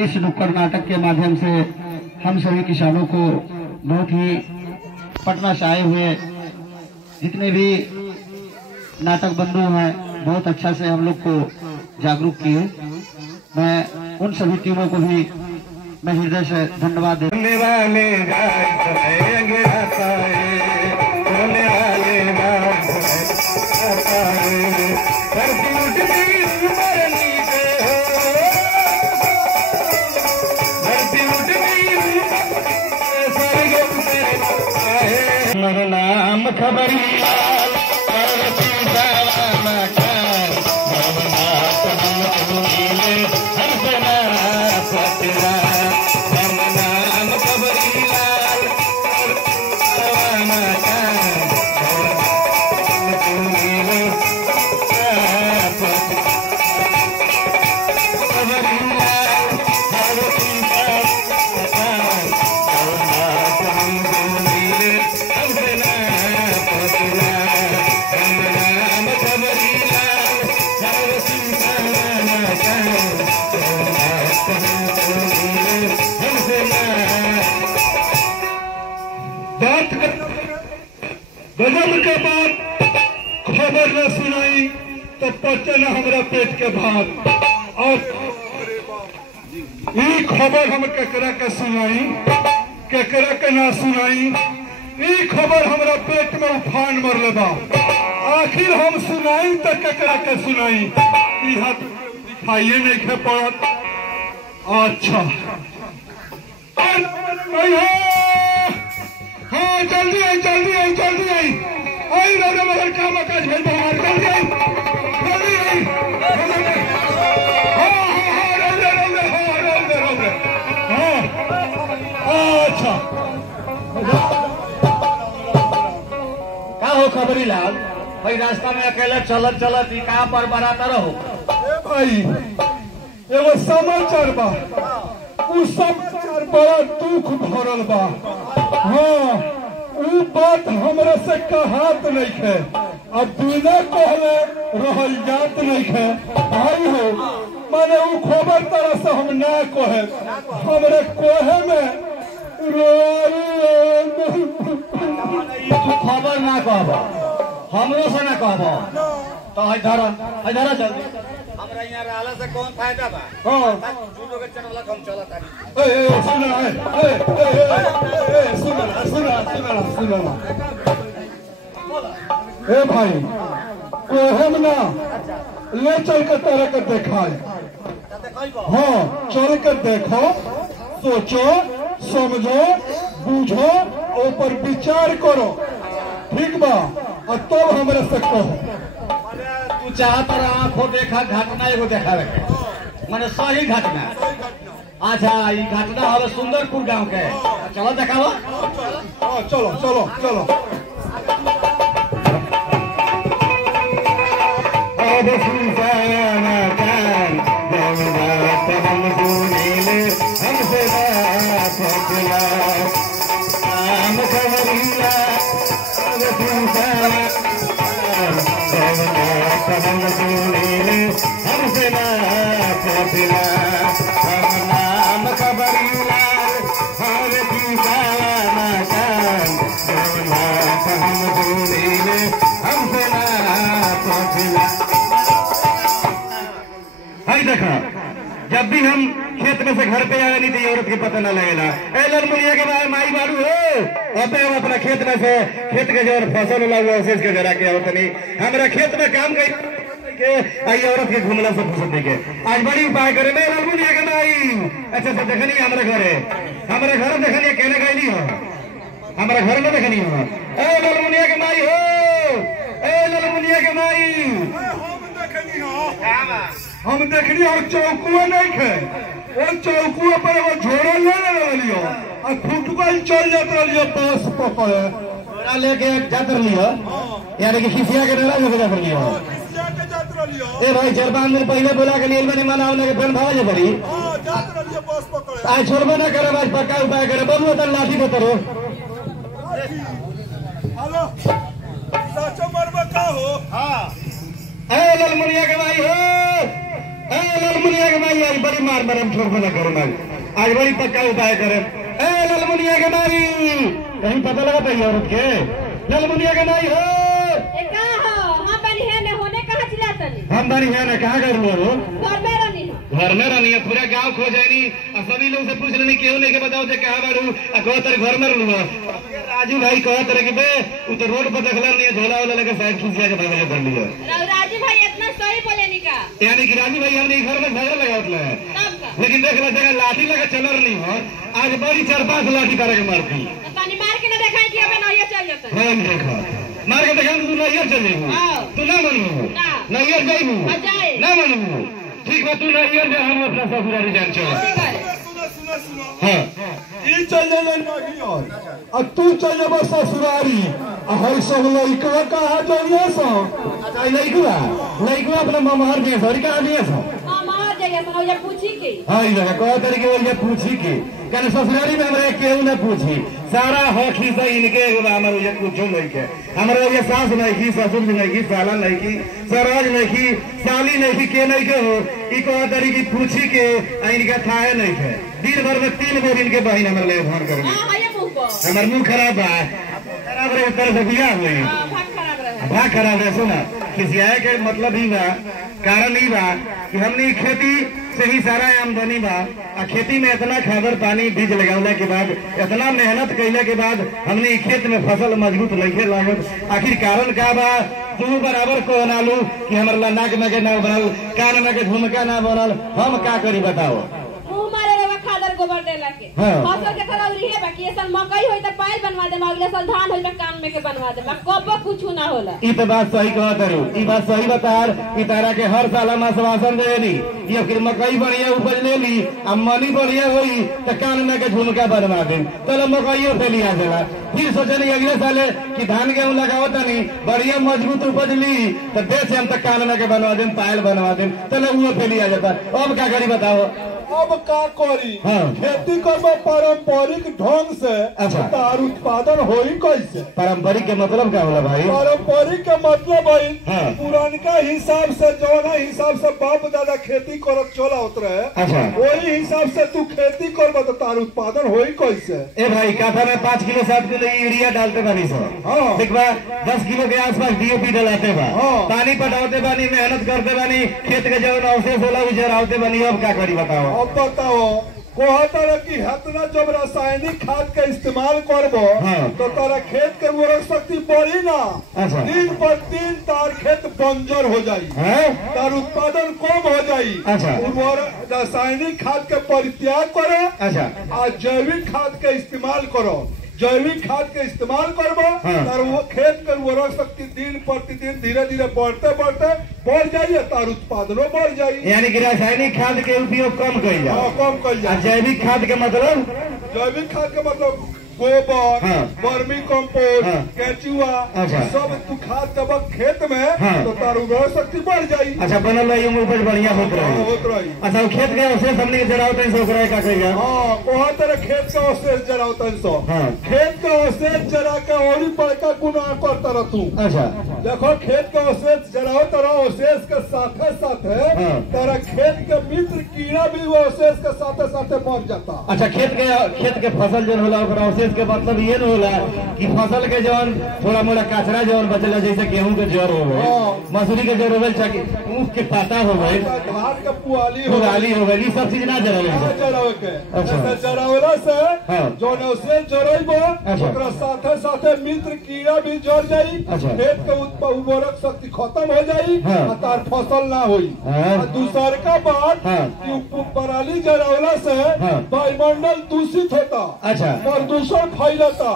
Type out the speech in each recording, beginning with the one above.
इस नुक्कड़ नाटक के माध्यम से हम सभी किसानों को बहुत ही पटना से आए हुए जितने भी नाटक बंधु हैं बहुत अच्छा से हम लोग को जागरूक किए। मैं उन सभी टीमों को भी मैं हृदय से धन्यवाद देता नाम खबरी गजब के बाद खबर न सुनाई तो पचे न हमारा पेट के भात। और ये खबर हम केकरा के सुनाई केकरा के ना सुनाई, ये खबर हमारा पेट में उफान मरले बा। आखिर हम सुनाई तो केकरा के सुनाई, यहाँ दिखाइए नहीं खे पड़त। अच्छा हाँ जल्दी आई जल्दी आई जल्दी आई आई रोड मगर काम काज भेज बाहर जल्दी आई जल्दी आई। हाँ हाँ हाँ रोड हाँ अच्छा का हो खबरी लाल भाई, रास्ता में अकेले चलत चलत ही कहाँ पर बराता रहो भाई। एगो समाचार बा, उ समाचार बड़ा दुख भरल बा। हाँ उ बात हमरा से कहात नहीं है, अब बिना कहले रहल जात नहीं है भाई हो। माने उ खबर तरह से हम ना कहे, हमरे कोहे में तू खबर ना कहब हमरो से ना कहब तो इधर जल्दी हमरा यहाँ रहला से कौन फायदा बा। हाँ झूठो के चलला हम चलत आनी। ए भाई कोहम ना ले चल कर तरह कर दिखाए। हाँ चल कर देखो, सोचो समझो बूझो ऊपर विचार करो, ठीक बा। और तब हमरा से कहो। तू चाहत आंखों देखा घटना एगो देखावे माने सही घटना। अच्छा ई घटना हवे सुंदरपुर गांव के, चलो देखावा। हाँ चलो चलो चलो। देखा जब भी हम खेत में से घर पे आया नहीं थी औरत के पता न लगेला। लड़मुनिया के बाद माई बारू हो अबे हम अपना खेत में से खेत के जो फसल होला हुआ उसे इसके जरा के आवत नहीं हमारा खेत में काम गई के आई औरत के घूमला से फुर्सत देके आज बड़ी उपाय करे मैं लड़मुनिया के माई। अच्छा सब देखनी हमारे घर देखनी कहने गई हो हमारे घर में देखनी हो। लड़मुनिया के माई हो लड़मुनिया के माई हम देखनी और चौकुआ नहीं खे और चौकुआ पर वो झोड़ा ले लियो और फुटबॉल चल जाता लियो बस पकड़े झोड़ा लेके जात लियो यानी कि खिसिया के डरा लेके जात लियो। ए भाई 4-5 दिन पहले बोला के नील में मना होने के फिर भाव जे बड़ी बस पकड़े आज छोड़बे ना करे आज पक्का उपाय करे बबू तन लाठी दे तरो। हेलो साचो मरबा का हो। हां ए ललमुनिया के भाई हो लालमुनिया के माई आज बड़ी मार मारे छोड़ बना करो आज बड़ी पक्का उपाय करे। लालमुनिया के माई कहीं पता लगा था औरत के लालमुनिया के माई हो हम बनी है ना कहाँ कर घर में रहनी है पूरा गांव खो जाएनी और सभी लोग से पूछ लेनी केहू नहीं के बताओ से कहाँ बारू कहो तेरे घर में रहूँ राजू भाई कहो तेरे की बे वो तो रोड पर देखला नहीं है झोला वोला लेकर साइड खुशिया के भागे कर लिया राजू भाई इतना सही बोले नहीं का यानी कि राजू भाई हमने घर में झगड़ा लगा उतला लेकिन देख ला जगह लाठी लगा चलर नहीं हो आज बड़ी 4-5 लाठी तरह के मारती पानी मार के ना देखा कि हमें नैया चल जाता है देखा मार के देखा तू नैया चल जाएगी तू ना मनू नैया जाइबू ना मनू ठीक है तू नैया जा हम अपना ससुरारी जान चलो हाँ ये चल जाए और तू चल जा ससुरारी हर सब लड़का कहा जाइए सो लड़का अपना ममहर दिए सर कहाँ दिए सो पूछी के हाँ ये कह तरीके वो पूछी के कहने ससुरारी में हमारे केहू न पूछी सारा हक ही से इनके हमारे ये पूछो नहीं के हमारे ये सास नहीं की ससुर नहीं की साला नहीं की सराज नहीं की साली नहीं की के नहीं के हो ई कह तरीके पूछी के इनका थाहे नहीं है दिन भर में 3 बार इनके बहन हमारे लिए फोन कर हमारे मुंह खराब है खराब रहे तरह से बिया हुई भाग खराब है सुना खिसियाए के मतलब ही बा कारण ही बा कि हमने खेती से ही सारा आमदनी बा आ खेती में इतना खादर पानी बीज लगावला के बाद इतना मेहनत कैले के बाद हमने खेत में फसल मजबूत नहीं लागत आखिर कारण का बा तू बराबर को नालू कि हमारे नाक में के ना बनल कान में के झुमका ना बनल हम का करी बताओ गोबर देला के फसल के तरह रही है बाकी साल मकई होई त पायल बनवा दे अगले साल धान होई त कान में के बनवा दे कबो कुछ ना होला ई तो बात सही कहत रू ई बात सही बतार ई तारा के हर साल हम आश्वासन देनी ये फिर मकई बढ़िया उपज ले ली अब मनी बढ़िया होई त कान में के झुमका बनवा दे चलो मकईयो पे लिया देला फिर सोचनी अगले साल कि धान गेहूं लगाओ तनी बढ़िया मजबूत उपज ली तो बेच हम तक कान में के बनवा दे पायल बनवा दे चलो वो पे लिया जाता अब क्या करी बताओ अब का करी खेती करबो पारंपरिक ढंग से तार उत्पादन होई कैसे पारंपरिक के मतलब क्या होला भाई पारंपरिक के मतलब है पुरानका हिसाब से जौना हिसाब से बाप दादा खेती करत चला होत रहे वही हिसाब से तू खेती करबो तो तार उत्पादन होई कैसे ए भाई काठा में 5 किलो 7 किलो यूरिया डालते बानी सो ठीक बा 10 किलो के आसपास डीओपी डालते बा पानी पटाते बानी मेहनत करते बानी खेत के जौन अवशेष होला उ जरावते बानी अब क्या करी बताओ अब बताओ कहता कि हतना जब रासायनिक खाद का इस्तेमाल करबो तो तारा खेत के उर्वरक शक्ति बढ़ी ना दिन पर दिन तार खेत बंजर हो जाई तार उत्पादन कम हो जाई उर्वरक रासायनिक खाद के परित्याग करो और जैविक खाद के इस्तेमाल करो जैविक खाद के इस्तेमाल करबो और वो खेत के उर्वरक शक्ति दिन प्रतिदिन धीरे धीरे बढ़ते बढ़ते बढ़ जाइए तार उत्पादनों बढ़ जाये यानी कि रासायनिक खाद के उपयोग कम कर कम कर जैविक खाद के मतलब गोबर वर्मी कंपोस्ट केचुआ सब तू खाद जब खेत में तो तार उर्वरक शक्ति बढ़ जाये अच्छा बनल रही उपज बढ़िया होत रही अच्छा खेत के अवशेष हमने जरावते सो का कहिया वहाँ तरह खेत के अवशेष जरावते सो खेत के अवशेष जरा के और बड़का गुनाह करता रह तू अच्छा देखो खेत के अवशेष जरावत रहो अवशेष के साथे साथे तेरा खेत के मित्र कीड़ा भी वो अवशेष के साथे साथे मर जाता अच्छा खेत के फसल जो होला अवशेष के मतलब ये न होला कि फसल के जौन थोड़ा मोड़ा कचरा जौन बचला जैसे गेहूं के जड़ हो गए मसूरी के जड़ हो गए ऊख के पाता हो गए धान के पुआली हो गई सब चीज ना जरावे जरावला से जौन अवशेष जरेबो ओकरा साथे साथे मित्र कीड़ा भी जड़ जाई खेत के उर्वरक शक्ति खत्म हो जाई तार फसल ना होई दूसर का बात पराली जरावला से वायुमंडल दूषित होता प्रदूषण फैलता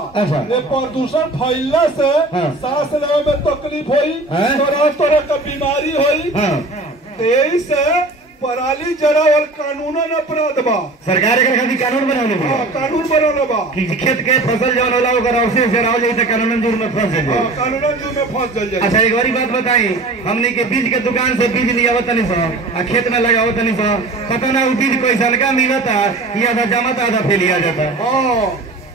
ये प्रदूषण फैलने से सांस लेने में तकलीफ हुई तरह तरह का बीमारी हुई यही से पराली जरावल कानूनन अपराध बा सरकार के खातिर कानून बनाने बा कानून बनाने बा कि खेत के फसल जौन होला ओकर अवशेष जरावल जाई त कानूनन जुर्म में फंस जाई कानूनन जुर्म में फंस जाई अच्छा एक और बात बताई हमने के बीज के दुकान से बीज लियावत तनी सो आ खेत में लगावत तनी सो पता ना उ बीज कैसन का मिलता या आधा जमाता आधा फेलिया जाता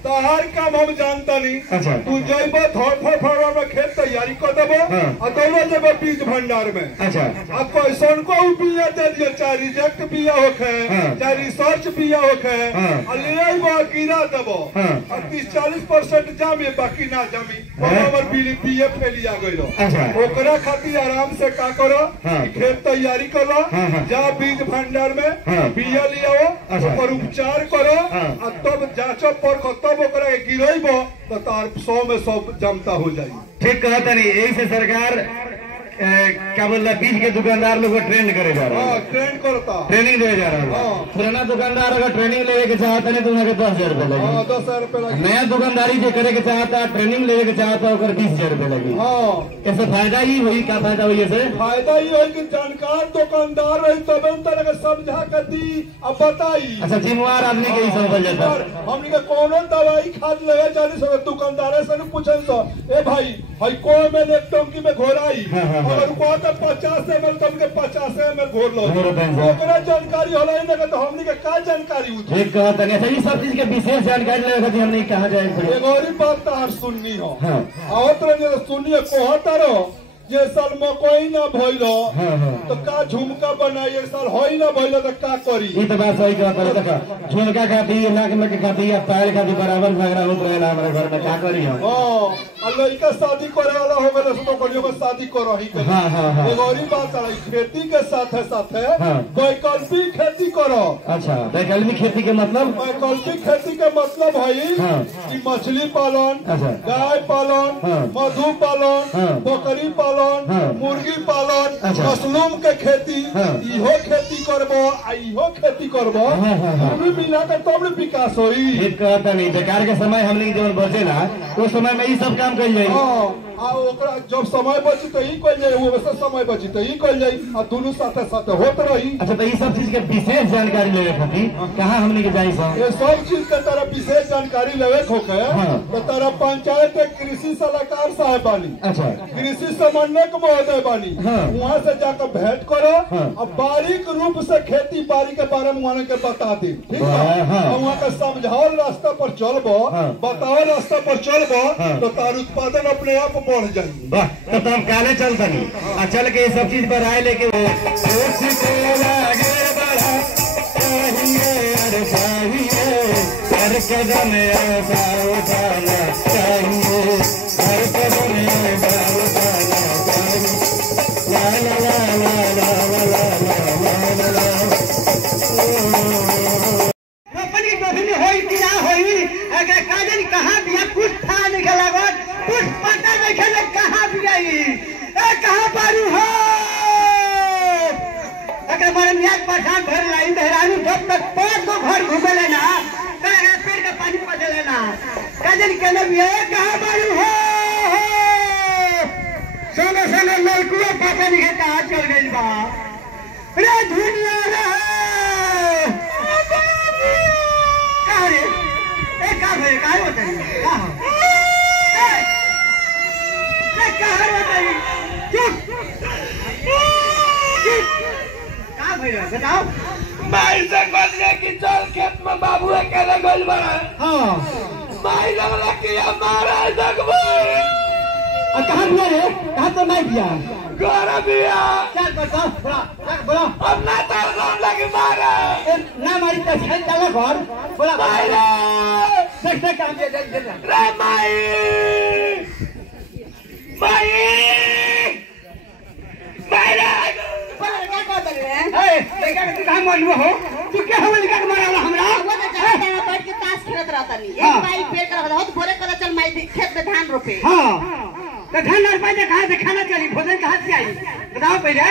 तहार काम हम जानता नहीं। अच्छा। तू जइबो फरवरी में खेत तैयारी कर देबो और दौड़ जेबो बीज भंडार में। अच्छा। अब कैसन को बिया दे दियो, चाहे रिजेक्ट बिया होखे चाहे रिसर्च बिया होखे और ले आइबो गिरा देबो और 30-40% जामे बाकी ना जामी बराबर बिया फैलिया गइलो। ओकरा खातिर आराम से का करो, खेत तैयारी करो, जा बीज भंडार में बिया लियाओ, ओकर उपचार करो और तब जांचो पर तब ओकरा के गिरइबो तो तार 100 में 100 जमता हो जाई। ठीक कहता नहीं, यही से सरकार क्या बोल रहा, बीज के दुकानदार लोग को ट्रेंड करे जा रहा है। ट्रेंड करता, ट्रेनिंग दे जा रहा है। पुराना दुकानदार अगर ट्रेनिंग लेने के चाहता नहीं तो उन्हें 10,000 रुपए लगे। 10,000 रुपए लगे। नया दुकानदारी जो करे के चाहता है, ट्रेनिंग लेने के चाहता है, 20,000 रुपए लगे। कैसे फायदा ही हुई, क्या फायदा हुई? ऐसे फायदा ही हुई कि जानकार दुकानदार रही तब तरह के समझा कर दी अब बताई। अच्छा, जिम्मेवार आदमी के ही समझ जाता है। हमने के कोनो दवाई खाद लगे जाने से दुकानदार से पूछे तो ए भाई भाई को में एक टंकी में घोराई अगर को 50 ml कम के 50 ml घोर लो ओकरा जानकारी होला ही ना तो हमने के का जानकारी हुई। ठीक कहता नहीं। अच्छा, ये सब चीज के विशेष जानकारी लेवे खातिर हमने कहां जाए? एगो और बात तार सुननी हो आवत रहे सुनिए कोहता रहो ये साल मकई ना भइलो तो का झुमका बनाई, ये साल होई ना भइलो तो का करी? ये तो बात सही कहता है। देखा झुमका खाती है, नाक में के खाती है, पैर खाती बराबर झगड़ा होत रहेला हमारे घर में, क्या करी हम? हां लड़का शादी करे वाला हो गले तो करियो को शादी करो ही। हां एगो और बात है खेती के साथ वैकल्पिक खेती करो। अच्छा, वैकल्पिक खेती के मतलब? वैकल्पिक खेती के मतलब है कि मछली पालन, गाय पालन, मधु पालन, बकरी पालन, मुर्गी पालन, मशरूम के खेती, इहो खेती करबो इहो खेती करबो मिला कर तब विकास होई। ठीक कहता नहीं, बेकार के समय हमने जो बचेला उस समय में ये सब काम कर जाए। ओकरा जब समय बची तो ही कल जाए, वैसे समय बची तो ही कल जाए और दोनों साथे साथे होत रही। अच्छा, तो ये सब चीज के विशेष जानकारी लेवे खातिर कहाँ हमने के जाई? ये सब चीज के तरह विशेष जानकारी लेवे होके तो तरह पंचायत के कृषि सलाहकार साहब बानी। अच्छा, कृषि समन्वयक महोदय बानी, वहाँ से जाकर भेंट करो और बारीक रूप से खेती बाड़ी के बारे में वहाँ के बता दी। ठीक है, वहाँ का समझाओ रास्ता पर चलबो, बताओ रास्ता पर चलबो तो तार उत्पादन अपने आप बढ़ जाएगी। वाह, तो हम काले चलता नहीं चल के सब चीज पर आए लेके हर कदम ऐसा उठाना चाहिए, हर कदम ऐसा उठाना चाहिए। ला ला ला ला ला ला ला ला अपनी बहनी होई कि ना होई, अगर काजल कहाँ बिया कुछ था निकला गन, कुछ पता नहीं चले कहाँ बिया ए कहाँ पारू हो। अगर हमारे मियाँ पठान घर लाई देहरानी जब तक 5 घर घूमे लेना पेड़ का पानी पटे लेना काजल कहने बिया कहाँ पारू हो। सोने सोने नलकुआ पता नहीं कहाँ चल गई बा रे दुनिया रे कहाँ रे कहाँ भाई कहाँ बताइए कहाँ बताइए चुप कहाँ भाई बताओ। माई से बदले की चल खेत में बाबू अकेले गइल बड़ा। हाँ, माई लगला कि हमारा जगभाई कहाँ बिया रे? कहाँ तो नहीं बिया घर बिया चल बताओ बोला अब ना तो लगी मारा ना मारी तो छल चला घर बोला माई रे देख काम दे रे माई माई माई रे क्या कहते हैं? लड़का के काम मालूम हो तू क्या हो लड़का के मारा हमरा? वो तो जाता है बैठ के ताश खेलत रहता नहीं, एक माई पेड़ कर रहा हो तो बोले करा चल माई खेत में धान रोपे। हां, तो धान रोपा जे कहां से खाना चली, भोजन कहां से आई बताओ पहले।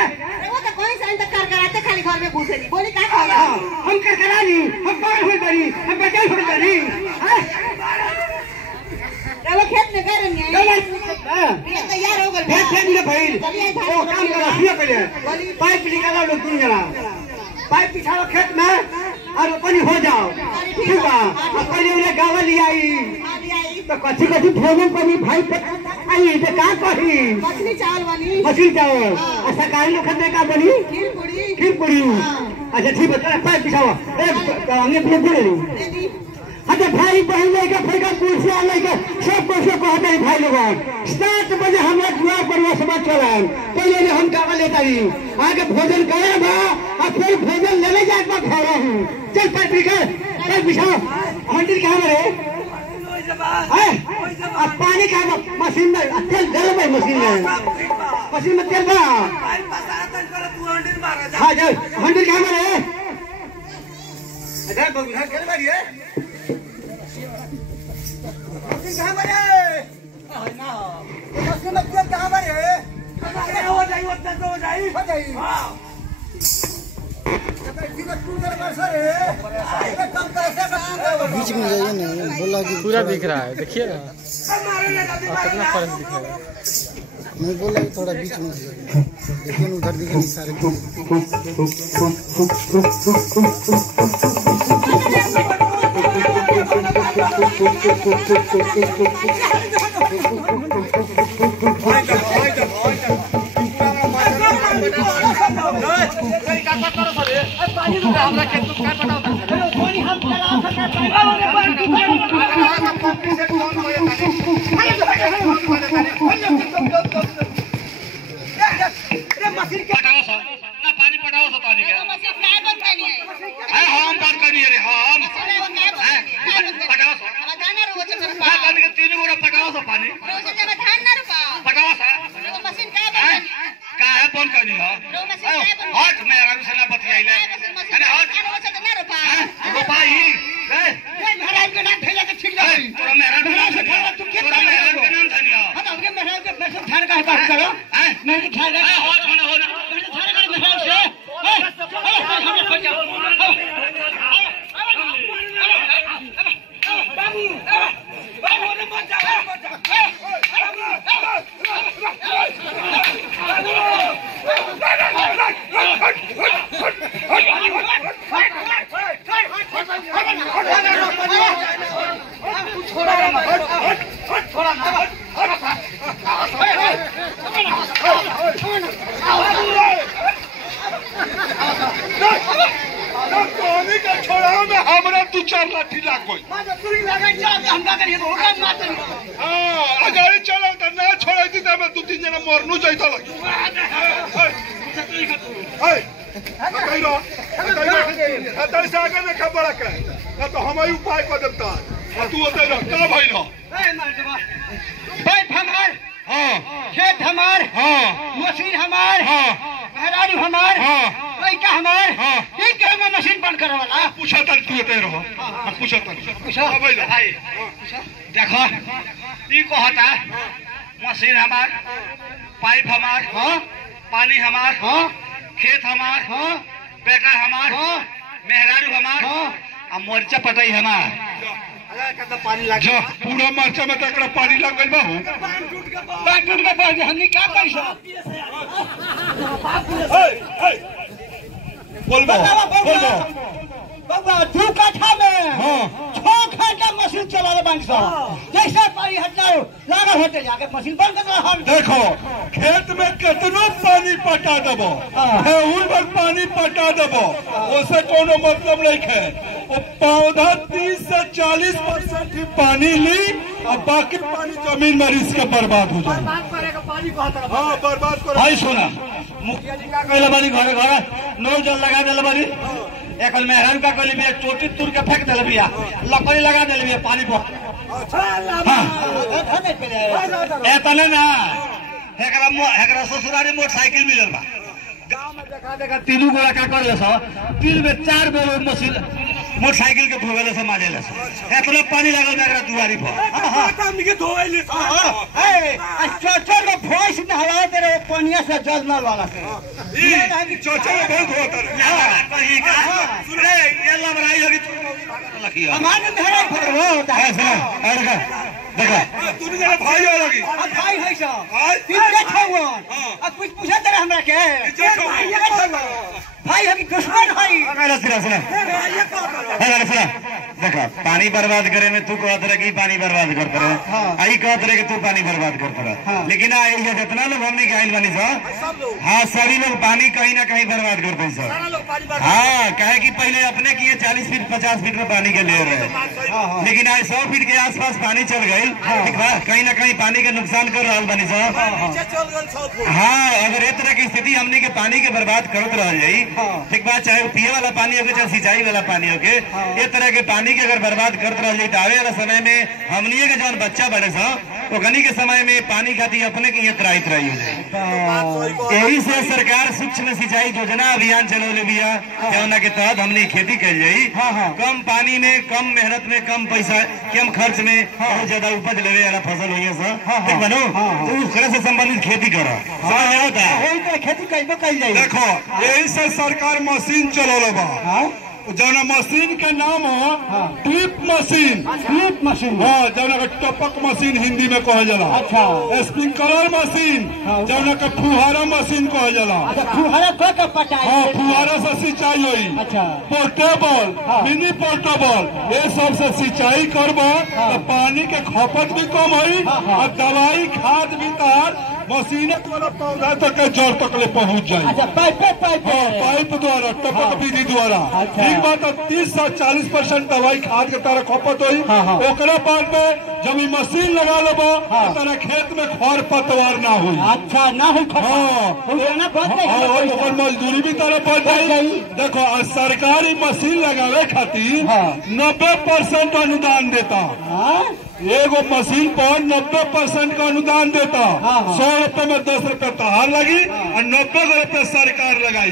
वो तो कोई से अंदर कर कराते खाली घर में घुसे नहीं, बोली क्या खाओ? हम कर करानी, हम कौन होई बनी, हम बचाई होई बनी। चलो खेत में गए नहीं ये तैयार हो गए खेत नहीं भाई ओ काम करा दिया पहले पाइप निकालो लोग 3 जना पाइप बिछाओ खेत में और पानी हो जाओ ठीक है। अब पहले उन्हें गावा ले आई तो कच्ची कच्ची भोजन पानी भाई आई तो का कही मछली चावल बनी, मछली चावल और सरकारी लोग खाने का बनी खीर पूरी। अच्छा ठीक है, पाइप बिछाओ एक अंगे पे दे दी अच्छा भाई बहन लेके फेंका कुर्सियां लेके सब कुछ कहते हैं भाई लोग 7 बजे हमारे द्वार पर वो समाज चला पहले हम कागज लेता ही आगे भोजन करे बा और फिर भोजन लेने जाए मैं खा रहा हूँ चल पत्रिका चल बिछाओ हंडी कहाँ मरे अब पानी का मशीन में तेल डाल भाई मशीन में तेल बा हाँ चल हंडी कहाँ मरे अरे बाबू यहाँ क्या बारी है कहाँ मरे ना मशीन में तेल कहाँ मरे हो जाए हाँ बीच में जाइए ना बोला कि पूरा दिख रहा है देखिए ना कितना फर्क दिख रहा है मैं बोला कि थोड़ा बीच में देखिए उधर दिखे नहीं सारे मशीन हमार पाइप हमार पानी हमार खेत हमार बेटा हमार मेहरारू हमार और मरचा पटाई हमार पानी लग पूरा मरचा में तक पानी लग गई बाबू हमने क्या पैसा बोल बाबा 2 कट्ठा में 6 घंटा मशीन चला रहे बैंक साहब जैसे पानी हटाओ लागल होते जाके मशीन बंद कर हम देखो खेत में कितना पानी पटा देबो उन पर पानी पटा देबो उसे कोनो मतलब नहीं है वो पौधा 30 से 40% ही पानी ली और बाकी पानी जमीन में रिस के बर्बाद हो जाए बर्बाद करे भाई सुना मुखिया जी का कहले बारी घरे घरे नल जल लगा देले बारी एक मेहरान का कहली भी चोटी तुर के फेंक दिल बिया लकड़ी लगा दिल बिया पानी पर एतने ना एकरा ससुरारी मोटरसाइकिल मिलल बा गांव में देखा तीनों गोरा का कर ले तीन में 4 बेर मशीन मोटरसाइकिल के धोवेले से माजेले एतने पानी लागल एकरा दुआरी पर आदमी के धोवेले ए चोचर में भोइस में हवा तेरे पानिया से जल न वाला से ई चोचर में बहुत होता है कहीं का सुने ये लबराई होगी लखिया हमारे मेहरा घर होता है देखा तूने जरा भाई हो लगी भाई है सा तीन के छवा अब कुछ पूछा तेरे हमरा के भाई हम दुश्मन है सुना देखा पानी बर्बाद करे में तू कहत रहे कि पानी बर्बाद करते रहे, आई कहत रहे कि तू पानी बर्बाद करते रहे, लेकिन ये जितना लोग हमने गाइल बनी सर, हाँ सभी लोग पानी कहीं ना कहीं बर्बाद करते हैं सर। हाँ कहे कि पहले अपने किए 40 फीट 50 फीट में पानी के ले रहे, लेकिन आज 100 फीट के आसपास पानी चल गई, कहीं ना कहीं पानी के नुकसान कर रहा बनी सर। हाँ अगर इस तरह की स्थिति हमने के पानी के बर्बाद करते रह जाई, ठीक बात, चाहे पिए वाला पानी हो चाहे सिंचाई वाला पानी हो के, इस तरह के पानी के अगर बर्बाद करते रह जाए तो आवे वाला समय में हमनिए के जौन बच्चा बड़े सा तो गनी के समय में पानी खाती अपने की त्राही त्राही हो जाए। यही से सरकार सूक्ष्म सिंचाई योजना अभियान चलौले बिया, जौना के तहत हमने खेती कर जाई, कम पानी में कम मेहनत में कम पैसा कम खर्च में बहुत ज्यादा उपज लेवे वाला फसल हुई है, ठीक बनो तो उससे संबंधित खेती करो, समझ में आता है खेती कैसे कही जाए। देखो यही से सरकार मशीन चलौले बा, जौना मशीन के नाम हो ड्रिप मशीन। ड्रिप मशीन, हाँ जौना के टपक मशीन हिंदी में कहा जाला। अच्छा स्प्रिंकलर मशीन जौना के फुहारा मशीन कहा जाला। अच्छा फुहारा को के पटाई, हाँ फुहारा से सिंचाई हुई। अच्छा पोर्टेबल मिनी पोर्टेबल ये सब से सिंचाई करबा तो पानी के खपत भी कम हुई और दवाई खाद भी तार मशीने द्वारा पौधा तक के जड़ तक ले पहुँच जाए। अच्छा पाइप द्वारा टपक विधि द्वारा, ठीक बात। 30 से 40% दवाई खाद के तारा खपत हुई, ओकरा बाद में जब ये मशीन लगा लेबो तारा खेत में खर पतवार ना हुई। अच्छा ना हुई, और मजदूरी भी तारा बढ़ जाए। देखो सरकारी मशीन लगावे खातिर 90% अनुदान देता, एगो मशीन पर 90% का अनुदान देता। 100 रुपए में 10 रुपए तहार लगी और 90 रुपए सरकार लगाई,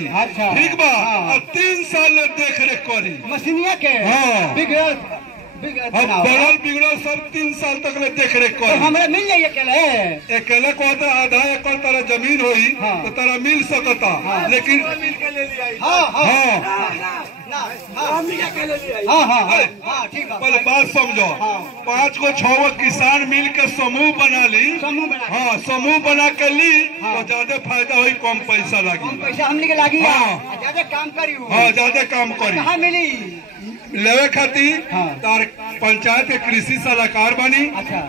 ठीक बा। और 3 साल देख रेख करी मशीनिया के, बढ़ल बिगड़ल सब 3 साल तक ले देख रेख करी। हमरा मिल जाइए अकेले को आधा एकड़ तारा जमीन हुई तो तारा मिल सकता, लेकिन पहले बात समझो, 5 को 6 गो किसान मिल के समूह बना ली, हाँ समूह बना के ली तो ज्यादा फायदा हुई, कम पैसा लगी, पैसा हमने के लागी, ज्यादा काम करी, हाँ ज्यादा काम करी। कहाँ मिली लेवे खातिर तार पंचायत के कृषि सलाहकार बनी,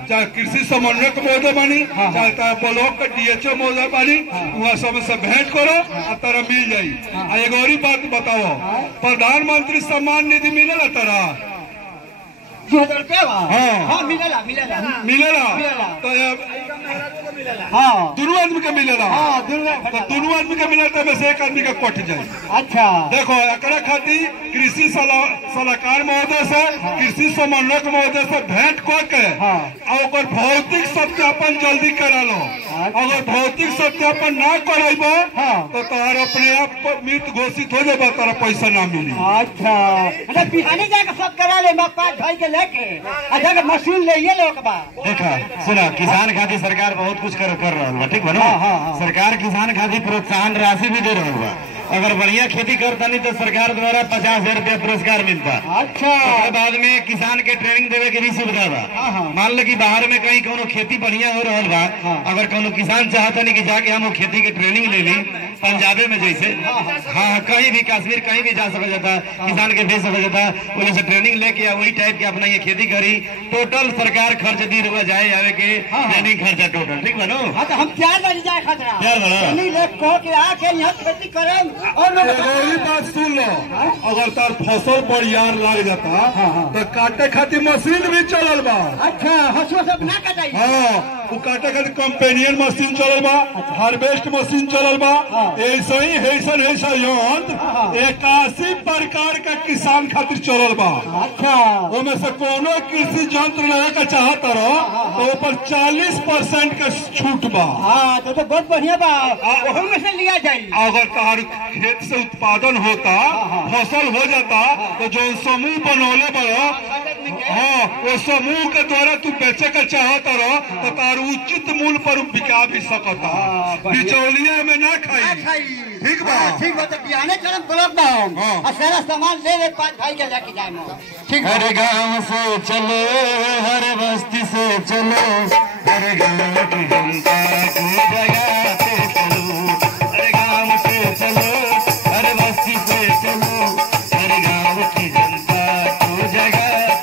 चाहे कृषि समन्वयक महोदय बनी, चाहे तार ब्लॉक के DHO महोदय बनी, वहाँ सब से भेंट करो और तारा मिल जाये। एक और बात बताओ, प्रधानमंत्री सम्मान निधि मिलेला तारा 2000 रुपया? हाँ मिलेला तो दोनों आदमी के मिलेला, तो दोनों आदमी के मिले तो से एक आदमी का कट जाए। अच्छा देखो एकरा खातिर कृषि सलाहकार महोदय से कृषि समन्वयक महोदय से भेंट करके और भौतिक सत्यापन जल्दी करा लो। अगर भौतिक सत्यापन ना कराइब तो तार अपने आप मृत घोषित हो जाए, तारा पैसा ना मिली। अच्छा बिहानी जाके सब करा ले, भाई के लेके अच्छा मशीन ले लो। देखा सुना, किसान खातिर सरकार बहुत कुछ कर रहा है, ठीक है ना। सरकार किसान खातिर प्रोत्साहन राशि भी दे रहा है, अगर बढ़िया खेती करता नहीं तो सरकार द्वारा 50,000 रुपया पुरस्कार मिलता। अच्छा उसके बाद में किसान के ट्रेनिंग देवे के भी सुविधा बा। मान लो कि बाहर में कहीं कोनो खेती बढ़िया हो रहा बा, अगर कोनो किसान चाहता नहीं कि जाके हम वो खेती की ट्रेनिंग ले ली पंजाबे में जैसे, हाँ कहीं भी कश्मीर कहीं भी जा सका जाता, किसान के भेज सका जाता, वही से ट्रेनिंग लेके वही टाइप के अपना ये खेती करी, टोटल सरकार खर्च दी रुआ जाए आवे के ट्रेनिंग खर्चा टोटल, ठीक बनो। हम 4 बजे जाए खतरा खेती करें। और बात सुन लो, अगर तार फसल बढ़ियार लग जाता तो काटे खातिर मशीन भी चलल बा। अच्छा हसुआ सब ना कटाई, हाँ वो काटे खातिर कंपेनियन मशीन चलल बा, हार्वेस्ट मशीन चलल बा, ऐसा ही यंत्र 81 प्रकार का किसान खातिर चलल बा। अच्छा उनमें से कोनो कृषि यंत्र लेवे का चाहत रहो तो ऊपर 40% का छूट बा। हाँ तो बहुत बढ़िया बा, में से लिया जाये। अगर तार खेत से उत्पादन होता, फसल हो जाता तो जो समूह बनौले बड़ो, हाँ वो समूह के द्वारा तू बेचे का चाहत रहो तो तार उचित मूल्य पर बिका भी सकता, बिचौलिया में ना खाई, ठीक बा। ठीक बा, तो बिहाने चलम ब्लॉक डाउन और सारा सामान ले 5 भाई के लेके जाए, ठीक। हर गांव से चलो, हर बस्ती से चलो, हर गांव की जनता को जगाते चलो, हर गांव से चलो, हर बस्ती से चलो, हर गांव की जनता को जगाते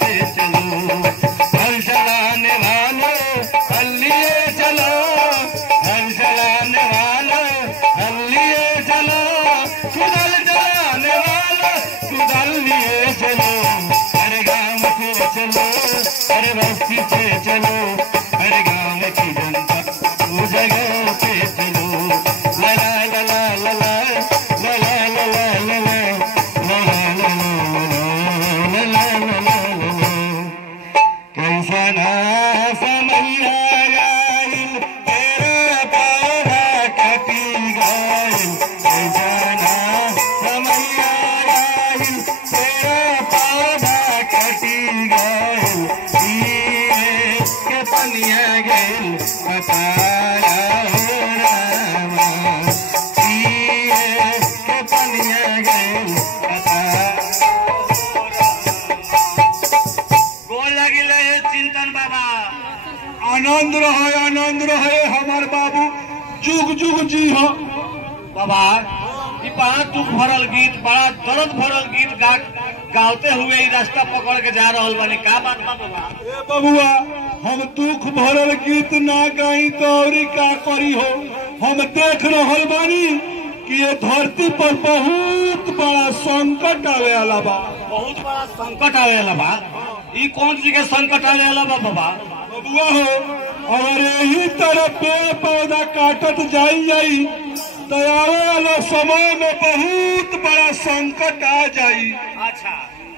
अरे बस्ती से चलो, अरे गाँव की जनता उस जगह पे चलो। ला ला ला ला ला ला ला ला ला ला ला ला ला ला ला। कैसा ना समैया आइल, तेरा पौधा कटी गइल। कैसा ना समैया आइल, तेरा पौधा कटी गइल। पिए के पनिया गइल कतारा हो रामा। पिए के पनिया गइल कतारा। गोल लगिल है चिंतन बाबा। आनंद रहे हमार बाबू, जुग जुग जी हो। बाबा ई बड़ा दुख भरल गीत, बड़ा दर्द भरल गीत गाते हुए ई रास्ता पकड़ के जा रहल बानी, का बात बा बाबा? ए बबुआ, हम दुख भरल गीत ना गाई तो औरी का करी हो। हम देख रहल बानी कि ये धरती पर बहुत बड़ा संकट आवे वाला बा। बहुत बड़ा संकट आवेला बा। ई कौन चीज के संकट आवेला बा बाबा? बबुआ हो, अगर यही तरह पेड़ पौधा काटत जाई तो आवे वाला समय में बहुत बड़ा संकट आ जाई। अच्छा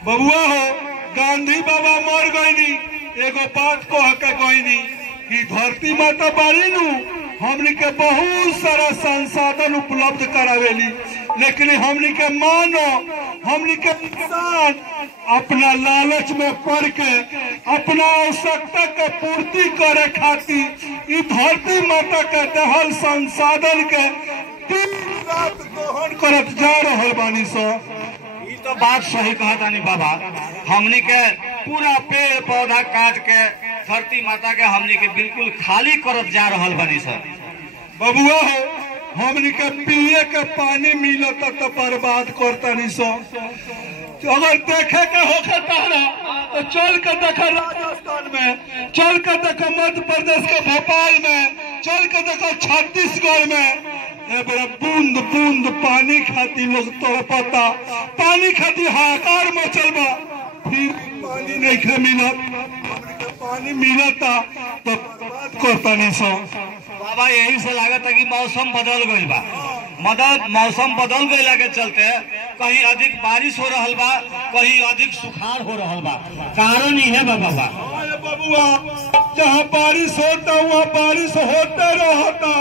बबुआ हो, गांधी बाबा मर गईनी, एगो बात कह के गईनी कि धरती माता बारी नु हमनी के बहुत सारा संसाधन उपलब्ध करावेली, लेकिन हमनी के मानो, हमनी के इंसान अपना लालच में पड़ के अपना आवश्यकता के पूर्ति करे खातिर ई धरती माता के दहल संसाधन के दिन रात दोहन करत जा रहल बानी सो। ई तो बात सही कहा तानी बाबा। हमनी के पूरा पेड़ पौधा काट के धरती माता के हमनी के बिल्कुल खाली करत जा रहल बानी सर। बबुआ हो, हमनी के पिए के पानी मिलत तो बर्बाद करतानी सो। अगर देखे के होखे तारा तो चल के देखे राजस्थान में, चल के देखे मध्य प्रदेश के भोपाल में, चल के देखे छत्तीसगढ़ में। बूंद बूंद पानी खाती लोग तड़पता, पानी खाती हाहाकार मचल बा, फिर पानी नहीं खे मिलत। पानी मिलता तो बर्बाद करता नहीं सो। बाबा यही से लागत है कि मौसम बदल गईल बा। मौसम बदल गईला के चलते कहीं अधिक बारिश हो रहल बा, कहीं अधिक सुखाड़ हो रहल बा। कारण ही है बाबा। बबुआ, जहाँ बारिश होता वहाँ बारिश होते रहता,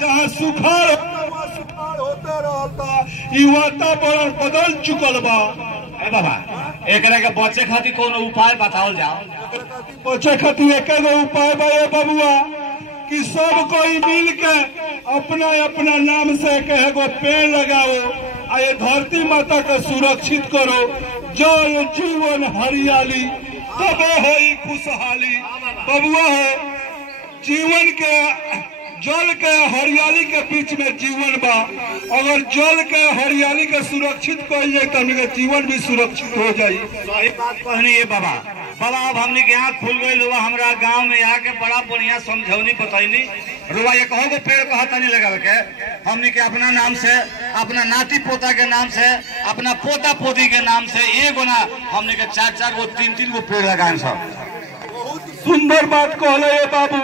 जहाँ सुखाड़ होता वहाँ सुखाड़ होते रहता। ई वातावरण बदल चुकल बा। बाबा एकरा के बचे खातिर कोनो उपाय बताओ जाओ। बचे खातिर एक उपाय बा बबुआ कि सब कोई मिल के अपना अपना नाम से कहेगो पेड़ लगाओ, आ ये धरती माता के सुरक्षित करो। जल जीवन हरियाली तबे होई खुशहाली। बबुआ हो, जीवन के जल के हरियाली के बीच में जीवन बा। अगर जल के हरियाली के सुरक्षित कल जाए तो हमने जीवन भी सुरक्षित हो जाये। सही बात कहनी है बाबा। बाबा अब हमने के यहाँ खुल गई रुआ, हमारा गांव में आके बड़ा बढ़िया समझौनी बतैनी। रुआ ये कहो को पेड़ कहता नहीं लगा के हमने के अपना नाम से, अपना नाती पोता के नाम से, अपना पोता पोती के नाम से एगो ना हमने के 4-4 गो 3-3 गो पेड़ लगाए सब। बहुत सुंदर बात कहले ये बाबू,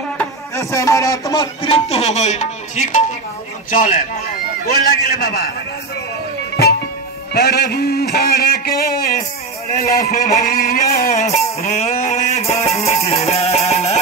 ऐसे हमारा आत्मा तृप्त हो गई। ठीक चल है गोल लगे बाबा। भैया रोए बाबू के लाला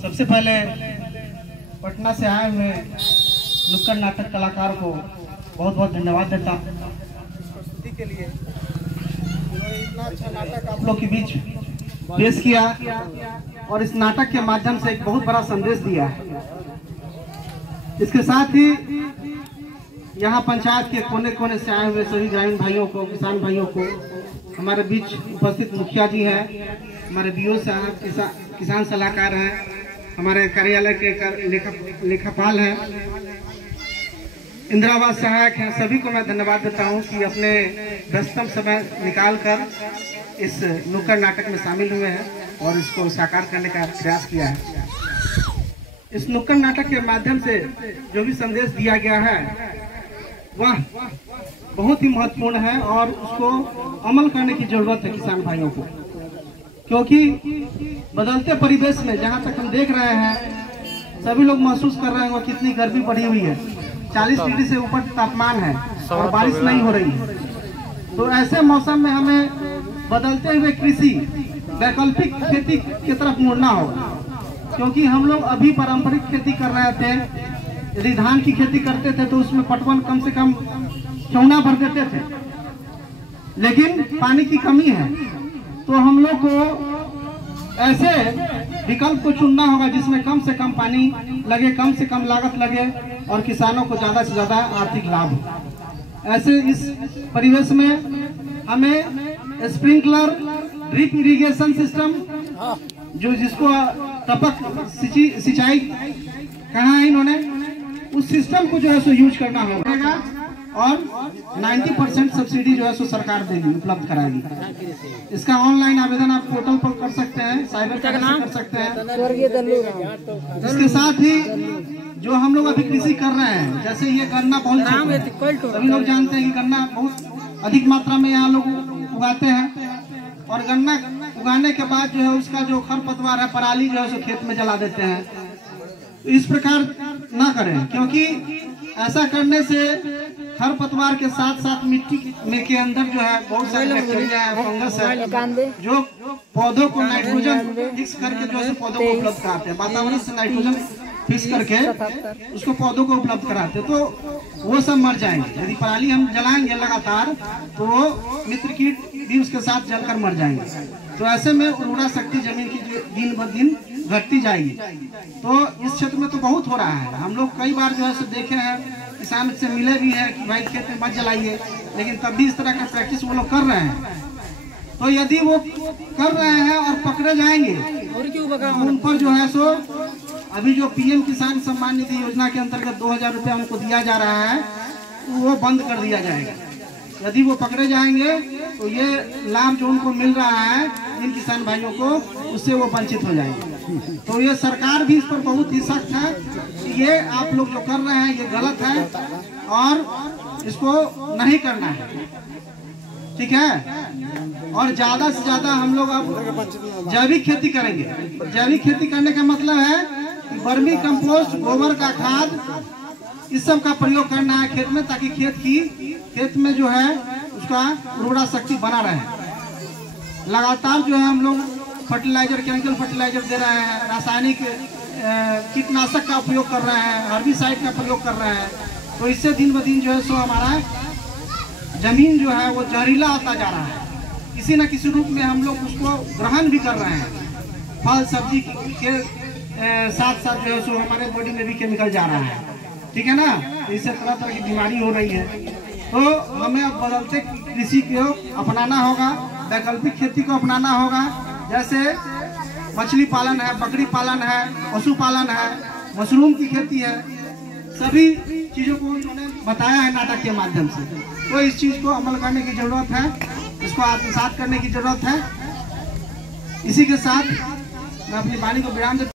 सबसे पहले पटना से आए हुए नुक्कड़ नाटक कलाकार को बहुत बहुत धन्यवाद देता हूँ प्रस्तुति के लिए। इतना अच्छा नाटक आप लोग के बीच पेश किया और इस नाटक के माध्यम से एक बहुत बड़ा संदेश दिया है। इसके साथ ही यहाँ पंचायत के कोने कोने से आए हुए सभी ग्रामीण भाइयों को, किसान भाइयों को, हमारे बीच उपस्थित मुखिया जी हैं, हमारे बीओ साहब, किसान सलाहकार हैं, हमारे कार्यालय के लेखापाल हैं, इंदिरावास सहायक हैं, सभी को मैं धन्यवाद देता हूं कि अपने व्यस्तम समय निकालकर इस नुक्कड़ नाटक में शामिल हुए हैं और इसको साकार करने का प्रयास किया है। इस नुक्कड़ नाटक के माध्यम से जो भी संदेश दिया गया है वह बहुत ही महत्वपूर्ण है और उसको अमल करने की जरूरत है किसान भाइयों को, क्योंकि बदलते परिवेश में जहां तक हम देख रहे हैं सभी लोग महसूस कर रहे हैं कितनी गर्मी बढ़ी हुई है, 40 डिग्री से ऊपर तापमान है और बारिश नहीं हो रही है। तो ऐसे मौसम में हमें बदलते हुए कृषि वैकल्पिक खेती की तरफ मुड़ना होगा, क्योंकि हम लोग अभी पारंपरिक खेती कर रहे थे। यदि धान की खेती करते थे तो उसमें पटवन कम से कम चौना भर देते थे, लेकिन पानी की कमी है, तो हम लोग को ऐसे विकल्प को चुनना होगा जिसमें कम से कम पानी लगे, कम से कम लागत लगे और किसानों को ज्यादा से ज्यादा आर्थिक लाभ हो। ऐसे इस परिवेश में हमें स्प्रिंकलर, ड्रिप इरिगेशन सिस्टम, जो जिसको टपक सिंचाई कहा है इन्होंने, उस सिस्टम को जो है सो यूज करना होगा और 90% सब्सिडी जो है सो सरकार देगी, उपलब्ध कराएगी। इसका ऑनलाइन आवेदन आप पोर्टल पर कर सकते हैं, साइबर कर सकते हैं। इसके साथ ही जो हम लोग अभी कृषि कर रहे हैं, जैसे ये गन्ना बहुत सभी लोग जानते हैं कि गन्ना बहुत अधिक मात्रा में यहाँ लोग उगाते हैं और गन्ना उगाने के बाद जो है उसका जो खरपतवार है, पराली जो है सो खेत में जला देते हैं। इस प्रकार ना करें, क्योंकि ऐसा करने से खरपतवार के साथ साथ मिट्टी में के अंदर जो है बहुत सारे बैक्टीरिया है, फंगस है, जो पौधों को नाइट्रोजन फिक्स करके जो है पौधों को उपलब्ध कराते हैं, वातावरण से नाइट्रोजन फिक्स करके उसको पौधों को उपलब्ध कराते हैं, तो वो सब मर जाएंगे। यदि पराली हम जलाएंगे लगातार तो वो मित्र कीट भी उसके साथ जलकर मर जाएंगे। तो ऐसे में उर्वरा शक्ति जमीन की दिन ब दिन घटती जाएगी। तो इस क्षेत्र में तो बहुत हो रहा है। हम लोग कई बार जो है देखे हैं, किसान से मिले भी हैं कि भाई खेत में मत जलाइए, लेकिन तब भी इस तरह का प्रैक्टिस वो लोग कर रहे हैं। तो यदि वो कर रहे हैं और पकड़े जाएंगे तो उन पर जो है सो अभी जो पीएम किसान सम्मान निधि योजना के अंतर्गत 2000 रुपया हमको दिया जा रहा है, वो बंद कर दिया जाएगा। यदि वो पकड़े जाएंगे तो ये लाभ जो उनको मिल रहा है इन किसान भाइयों को, उससे वो वंचित हो जाएंगे। तो ये सरकार भी इस पर बहुत ही सख्त है कि ये आप लोग जो कर रहे हैं ये गलत है और इसको नहीं करना है, ठीक है। और ज्यादा से ज्यादा हम लोग अब जैविक खेती करेंगे। जैविक खेती करने का मतलब है वर्मी कंपोस्ट, गोबर का खाद, इस सब का प्रयोग करना है खेत में, ताकि खेत में जो है उसका उर्वरा शक्ति बना रहे। लगातार जो है हम लोग फर्टिलाइजर, केमिकल फर्टिलाइजर दे रहे हैं, रासायनिक कीटनाशक का उपयोग कर रहे हैं, हर्बिसाइड का प्रयोग कर रहे हैं। तो इससे दिन ब दिन जो है सो हमारा जमीन जो है वो जहरीला होता जा रहा है। किसी न किसी रूप में हम लोग उसको ग्रहण भी कर रहे हैं। फल सब्जी के साथ साथ जो है सो हमारे बॉडी में भी केमिकल जा रहा है, ठीक है ना। तो इससे तरह तरह की बीमारी हो रही है। तो हमें अब बदलते कृषि को अपनाना होगा, वैकल्पिक खेती को अपनाना होगा। जैसे मछली पालन है, बकरी पालन है, पशु पालन है, मशरूम की खेती है, सभी चीजों को उन्होंने बताया है नाटक के माध्यम से। तो इस चीज को अमल करने की जरूरत है, इसको आत्मसात करने की जरूरत है। इसी के साथ मैं अपनी वाणी को विराम देता हूं।